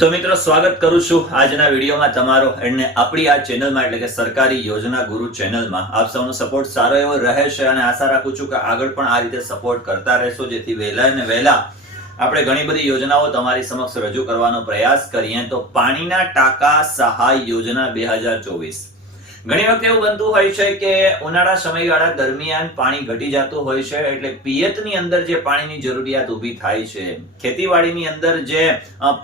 તો મિત્રો સ્વાગત કરું છું આજના વિડીયોમાં તમારો અને આપણી આ ચેનલમાં એટલે કે સરકારી યોજના ગુરુ ચેનલમાં આપ સૌનો સપોર્ટ સારો એવો રહે છે અને આશા રાખું છું કે આગળ પણ આ રીતે સપોર્ટ કરતા રહેશો જેથી વહેલા ને વહેલા આપણે ઘણી બધી યોજનાઓ તમારી સમક્ષ રજૂ કરવાનો પ્રયાસ કરીએ તો પાણીના ટાંકા સહાય યોજના 2024 ઘણી વખત એવું બનતું હોય છે કે ઉનાળા સમયગાળા દરમિયાન પાણી ઘટી જતું હોય છે એટલે પિયતની અંદર જે પાણીની જરૂરિયાત ઊભી થાય છે ખેતીવાડીની અંદર જે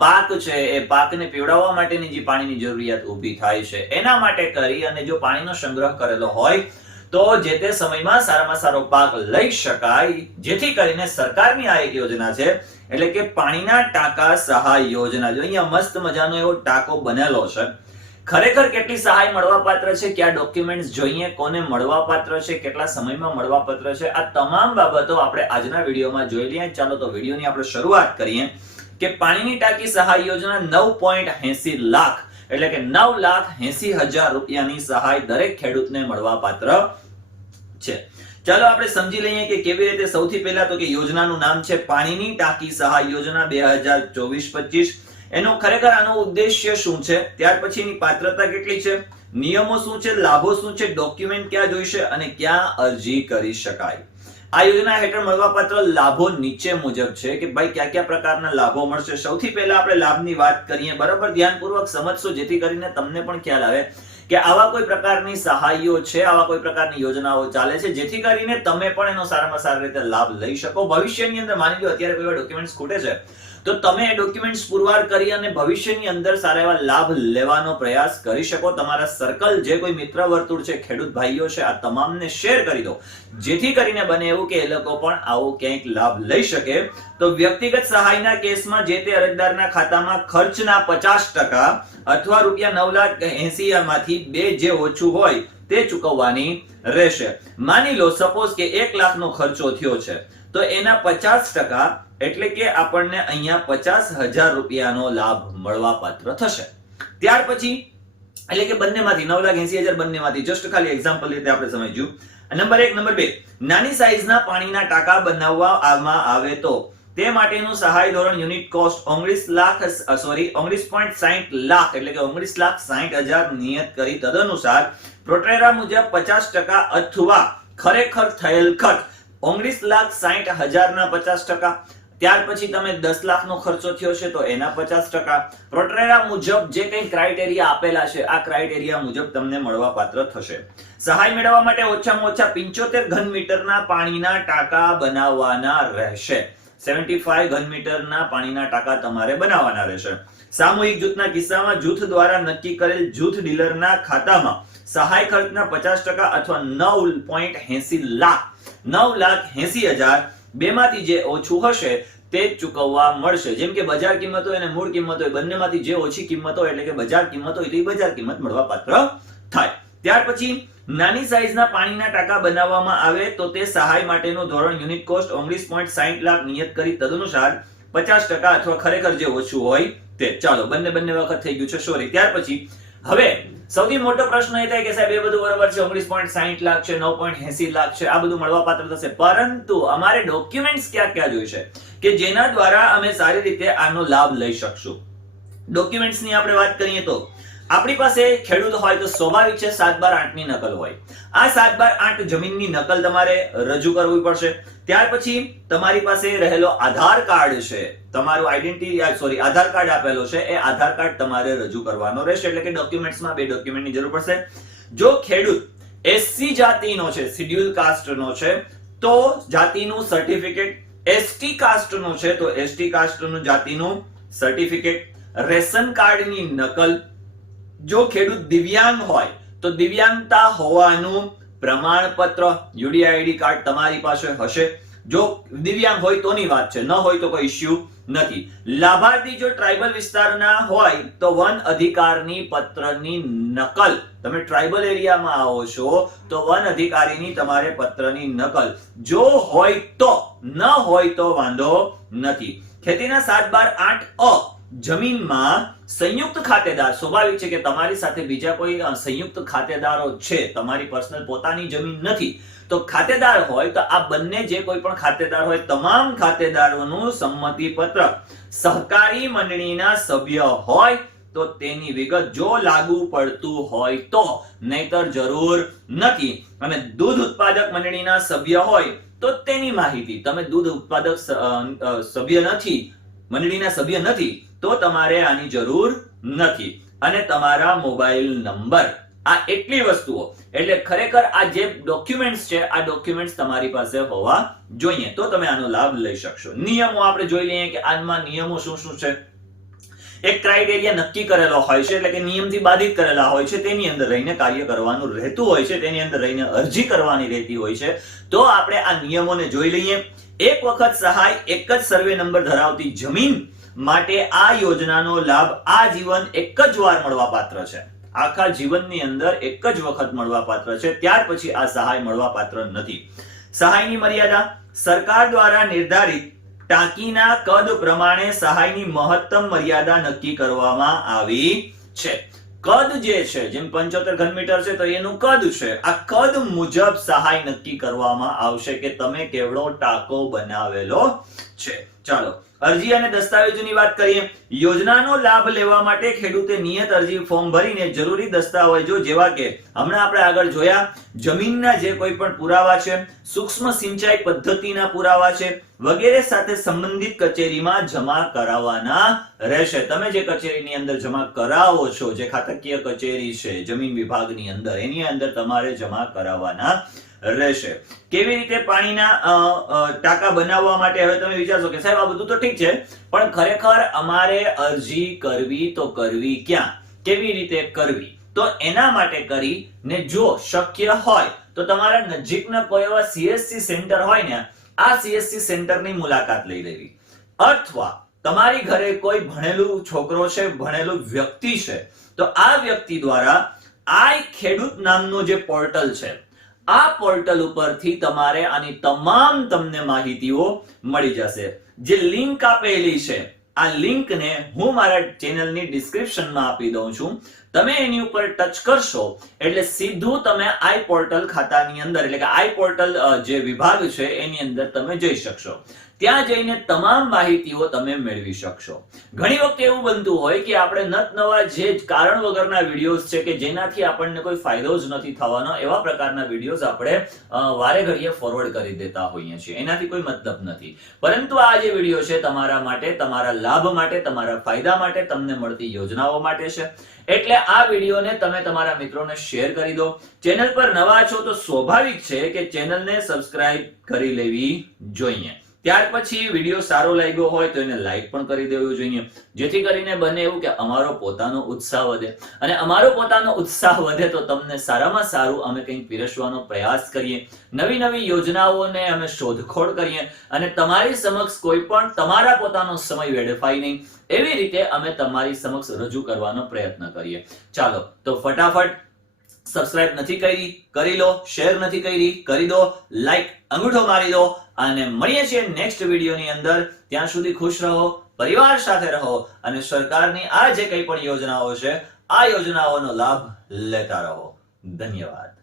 પાક છે એ પાકને પીવડાવવા માટેની જે પાણીની જરૂરિયાત ઊભી થાય છે એના માટે કરી અને જો પાણીનો સંગ્રહ કરેલો હોય તો જે તે સમયમાં સારામાં સારો પાક લઈ શકાય જેથી કરીને સરકારની આ એક યોજના છે એટલે કે પાણીના ટાંકા સહાય યોજના. જો અહીંયા મસ્ત મજાનો એવો ટાંકો બનેલો છે. ખરેખર કેટલી સહાય મળવાપાત્ર છે, કયા ડોક્યુમેન્ટ્સ જોઈએ, કોને મળવાપાત્ર છે, કેટલા સમયમાં મળવાપાત્ર છે, આ તમામ બાબતો આપણે આજના વિડીયોમાં જોઈ લઈએ. ચાલો તો વિડીયોની આપણે શરૂઆત કરીએ કે પાણીની ટાંકી સહાય યોજના 9.80 લાખ એટલે કે 9,80,000 રૂપિયાની સહાય દરેક ખેડૂતને મળવાપાત્ર છે. ચાલો આપણે સમજી લઈએ કે કેવી રીતે. સૌથી પહેલા તો કે યોજનાનું નામ છે પાણીની ટાંકી સહાય યોજના 2024-25. એનો ખરેખર આનો ઉદ્દેશ્ય શું છે, ત્યાર પછીની પાત્રતા કેટલી છે, નિયમો શું છે, લાભો શું છે, ડોક્યુમેન્ટ ક્યાં જોઈશે અને ક્યાં અરજી કરી શકાય. આ યોજના હેઠળ મળવાપાત્ર લાભો નીચે મુજબ છે કે ભાઈ કયા કયા પ્રકારના લાભો મળશે. સૌથી પહેલા આપણે લાભની વાત કરીએ. બરાબર ધ્યાનપૂર્વક સમજશો જેથી કરીને તમને પણ ખ્યાલ આવે કે આવા કોઈ પ્રકારની સહાયો છે, આવા કોઈ પ્રકારની યોજનાઓ ચાલે છે જેથી કરીને તમે પણ એનો સારામાં સારી રીતે લાભ લઈ શકો. ભવિષ્યની અંદર માની લો અત્યારે કોઈ ડોક્યુમેન્ટ્સ ખૂટે છે તો તમે એ ડોક્યુમેન્ટ્સ પુરવાર કરી અને ભવિષ્યની અંદર સારા એવા લાભ લેવાનો પ્રયાસ કરી શકો. તમારા સર્કલ જે કોઈ મિત્ર વર્તુળ છે, ખેડૂત ભાઈઓ છે, આ તમામને શેર કરી દો જેથી કરીને બને એવું કે એ લોકો પણ આવો ક્યાંક લાભ લઈ શકે. તો વ્યક્તિગત સહાયના કેસમાં જે તે અરજદારના ખાતામાં ખર્ચના 50% અથવા રૂપિયા 9,80,000 માંથી બે જે ઓછું હોય તે ચૂકવવાની રહેશે. માની લો સપોઝ કે 1 લાખનો ખર્ચો થયો છે તો એના 50% એટલે કે આપણને અહીંયા 50,000 રૂપિયાનો લાભ મળવાપાત્ર થશે. ત્યાર પછી એટલે કે બંનેમાંથી 9,80,000 બંનેમાંથી જસ્ટ ખાલી એક્ઝામ્પલ રીતે આપણે સમજ્યું. નંબર 1. નંબર 2, નાની સાઈઝના પાણીના ટાંકા બનાવવામાં આવે તો તે માટેનું સહાય ધોરણ યુનિટ કોસ્ટ 19.60 લાખ એટલે કે 19,60,000 નિયત કરી તદનુસાર પ્રોટ્રેરા મુજબ 50% અથવા ખરેખર થયેલ ખર્ચ 19,60,000 ના 50%. ત્યાર પછી તમે 10 લાખનો ખર્ચો થયો છે તો એના 50%. પ્રોટ્રેરા મુજબ જે કંઈ ક્રાઇટેરિયા આપેલા છે આ ક્રાઇટેરિયા મુજબ તમને મળવાપાત્ર થશે. સહાય મેળવવા માટે ઓછામાં ઓછા 75 ઘન મીટરના પાણીના ટાંકા બનાવવાના રહેશે. 75 ઘન મીટરના પાણીના ટાંકા તમારે બનાવવાના રહેશે. સામૂહિક જૂથના કિસ્સામાં જૂથ દ્વારા નક્કી કરેલ જૂથ ડીલરના ખાતામાં સહાય ખર્ચના 50% અથવા 9.80 લાખ 9,80,000 બેમાંથી જે ઓછું હશે તે ચૂકવવા મળશે. જેમ કે બજાર કિંમત હોય અને મૂળ કિંમત હોય બંનેમાંથી જે ઓછી કિંમત હોય એટલે કે બજાર કિંમત હોય તો એ બજાર કિંમત મળવાપાત્ર થાય. ત્યાર પછી નાની સાઈઝના પાણીના ટાંકા બનાવવામાં આવે તો તે સહાય માટેનું ધોરણ યુનિટ કોસ્ટ 19.60 લાખ નિયત કરી તદનુસાર 50% અથવા ખરેખર જે ઓછું હોય તે. ચાલો બંને વખત થઈ ગયું છે, સોરી. ત્યાર પછી હવે સૌથી મોટો પ્રશ્ન એ થાય કે સાહેબ એ બધું બરોબર છે, 19.60 લાખ છે, 9.80 લાખ છે, આ બધું મળવાપાત્ર થશે, પરંતુ અમારે ડોક્યુમેન્ટ્સ ક્યાં જોઈશે કે જેના દ્વારા અમે સારી રીતે આનો લાભ લઈ શકશું. ડોક્યુમેન્ટ્સની આપણે વાત કરીએ તો આપણી પાસે ખેડૂત હોય તો સ્વાભાવિક છે 7/8 ની નકલ હોય. આ 7/8 જમીનની નકલ તમારે રજૂ કરવી પડશે. ત્યાર પછી તમારી પાસે રહેલો આધાર કાર્ડ છે, તમારું આધાર કાર્ડ આપેલો છે, એ આધાર કાર્ડ તમારે રજૂ કરવાનો રહેશે. એટલે કે ડોક્યુમેન્ટ્સમાં 2 ડોક્યુમેન્ટની જરૂર પડશે. જો ખેડૂત SC જાતિનો છે, શેડ્યુલ કાસ્ટનો છે તો જાતિનું સર્ટિફિકેટ, ST કાસ્ટનો છે તો ST કાસ્ટનું જાતિનું સર્ટિફિકેટ, રેશન કાર્ડની નકલ, જો ખેડૂત દિવ્યાંગ હોય તો દિવ્યાંગતા હોવાનું પ્રમાણપત્ર, UDID કાર્ડ તમારી પાસે હશે. જો દિવ્યાંગ હોય તોની વાત છે, ન હોય તો કોઈ ઇશ્યુ નથી. લાભાર્થી જો ટ્રાઇબલ વિસ્તારના હોય તો વન અધિકારની પત્રની નકલ, તમે ટ્રાઇબલ એરિયામાં આવો છો તો વન અધિકારીની તમારે પત્રની નકલ જો હોય તો, ન હોય તો વાંધો નથી. ખેતીના 7/8 જમીનમાં સંયુક્ત ખાતેદાર, સ્વાભાવિક છે કે તમારી સાથે બીજા કોઈ સંયુક્ત ખાતેદારો છે, તમારી પર્સનલ પોતાની જમીન નથી તો ખાતેદાર હોય તો આ બંને જે કોઈ પણ ખાતેદાર હોય તમામ ખાતેદારોનું સંમતિ પત્રક સહકારી મંડળીના સભ્ય હોય તો તેની વિગત જો લાગુ પડતું હોય તો, નહીતર જરૂર નથી. અને દૂધ ઉત્પાદક મંડળીના સભ્ય હોય તો તેની માહિતી. તમે દૂધ ઉત્પાદક સભ્ય નથી, મંડળીના સભ્ય નથી તો તમારે આની જરૂર નથી. અને તમારા મોબાઈલ નંબર, આ એટલી વસ્તુઓ. એટલે ખરેખર આ જે ડોક્યુમેન્ટ્સ છે આ ડોક્યુમેન્ટ્સ તમારી પાસે હોવા જોઈએ તો તમે આનો લાભ લઈ શકશો. નિયમો આપણે જોઈ લઈએ કે આમાં નિયમો શું શું છે. એક ક્રાઇટેરિયા નક્કી કરેલો હોય છે, એટલે કે નિયમથી બાધિત કરેલા હોય છે, તેની અંદર રહીને કાર્ય કરવાનું રહેતું હોય છે, તેની અંદર રહીને અરજી કરવાની રહેતી હોય છે. તો આપણે આ નિયમોને જોઈ લઈએ. એક વખત સહાય એક જ સર્વે નંબર ધરાવતી જમીન માટે આ યોજનાનો લાભ આજીવન એક જ વાર મળવાપાત્ર છે. આખા જીવનની અંદર એક જ વખત મળવાપાત્ર છે, ત્યાર પછી આ સહાય મળવાપાત્ર નથી. સહાયની મર્યાદા સરકાર દ્વારા નિર્ધારિત ટાંકીના કદ પ્રમાણે સહાયની મહત્તમ મર્યાદા નક્કી કરવામાં આવી છે. કદ જે છે, જેમ 75 ઘન મીટર છે તો એનું કદ છે, આ કદ મુજબ સહાય નક્કી કરવામાં આવશે કે તમે કેવડો ટાંકો બનાવેલો છે. ચાલો અરજી અને દસ્તાવેજોની વાત કરીએ. યોજનાનો લાભ લેવા માટે ખેડૂતે નિયત અરજી ફોર્મ ભરીને જરૂરી દસ્તાવેજો જેવા કે હમણાં આપણે આગળ જોયા જમીનના જે કોઈ પણ પુરાવા છે, સૂક્ષ્મ સિંચાઈ પદ્ધતિના પુરાવા છે વગેરે સાથે સંબંધિત કચેરીમાં જમા કરાવવાના રહેશે. તમે જે કચેરીની અંદર જમા કરાવો છો, જે ખાતાકીય કચેરી છે જમીન વિભાગની અંદર, એની અંદર તમારે જમા કરાવવાના રહેશે. કેવી રીતે પાણીના ટાંકા બનાવવા માટે, હવે તમે વિચારશો કે સાહેબ આ બધું તો ઠીક છે, પણ ખરેખર અમારે અરજી કરવી તો કરવી ક્યાં, કેવી રીતે કરવી? તો એના માટે કરીને જો શક્ય હોય તો તમારા નજીકના કોઈ એવા CSC સેન્ટર હોય ને, આ CSC સેન્ટરની મુલાકાત લઈ લેવી. અથવા તમારી ઘરે કોઈ ભણેલું છોકરો છે, ભણેલું વ્યક્તિ છે, તો આ વ્યક્તિ દ્વારા આ ખેડૂત નામનું જે પોર્ટલ છે, આ પોર્ટલ ઉપરથી તમારે આની તમામ તમને માહિતીઓ મળી જશે. જે લિંક આપેલી છે આ લિંકને હું મારા ચેનલની ડિસ્ક્રિપ્શનમાં આપી દઉં છું. તમે એની ઉપર ટચ કરશો એટલે સીધું તમે આઈ પોર્ટલ ખાતાની અંદર, એટલે કે આઈ પોર્ટલ જે વિભાગ છે એની અંદર તમે જઈ શકશો. ત્યાં જઈને તમામ માહિતીઓ તમે મેળવી શકશો. ઘણી વખત એવું બનતું હોય કે આપણે નત નવા જે કારણ વગરના વિડીયોઝ છે કે જેનાથી આપણને કોઈ ફાયદો જ નથી થવાનો, એવા પ્રકારના વિડીયોઝ આપણે વારે ઘડીએ ફોરવર્ડ કરી દેતા હોઈએ છીએ. એનાથી કોઈ મતલબ નથી. પરંતુ આ જે વિડીયો છે તમારા માટે, તમારા લાભ માટે, તમારા ફાયદા માટે, તમને મળતી યોજનાઓ માટે છે. એટલે આ વિડીયોને તમે તમારા મિત્રોને શેર કરી દો. ચેનલ પર નવા છો તો સ્વાભાવિક છે કે ચેનલને સબસ્ક્રાઇબ કરી લેવી જોઈએ. ત્યાર પછી વિડીયો સારો લાગ્યો હોય તો એને લાઈક પણ કરી દેવું જોઈએ, જેથી કરીને બને એવું કે અમારો પોતાનો ઉત્સાહ વધે. અને અમારો પોતાનો ઉત્સાહ વધે તો તમને સારામાં સારું અમે કંઈક પીરસવાનો પ્રયાસ કરીએ, નવી નવી યોજનાઓને અમે શોધખોળ કરીએ અને તમારી સમક્ષ કોઈ પણ તમારા પોતાનો સમય વેડફાય નહીં એવી રીતે અમે તમારી સમક્ષ રજૂ કરવાનો પ્રયત્ન કરીએ. ચાલો તો ફટાફટ સબસ્ક્રાઇબ નથી કરી લો, શેર નથી કરી દો, લાઈક અંગૂઠો મારી દો અને મળીએ છીએ નેક્સ્ટ વિડીયોની અંદર. ત્યાં સુધી ખુશ રહો, પરિવાર સાથે રહો અને સરકારની આ જે કંઈ પણ યોજનાઓ છે આ યોજનાઓનો લાભ લેતા રહો. ધન્યવાદ.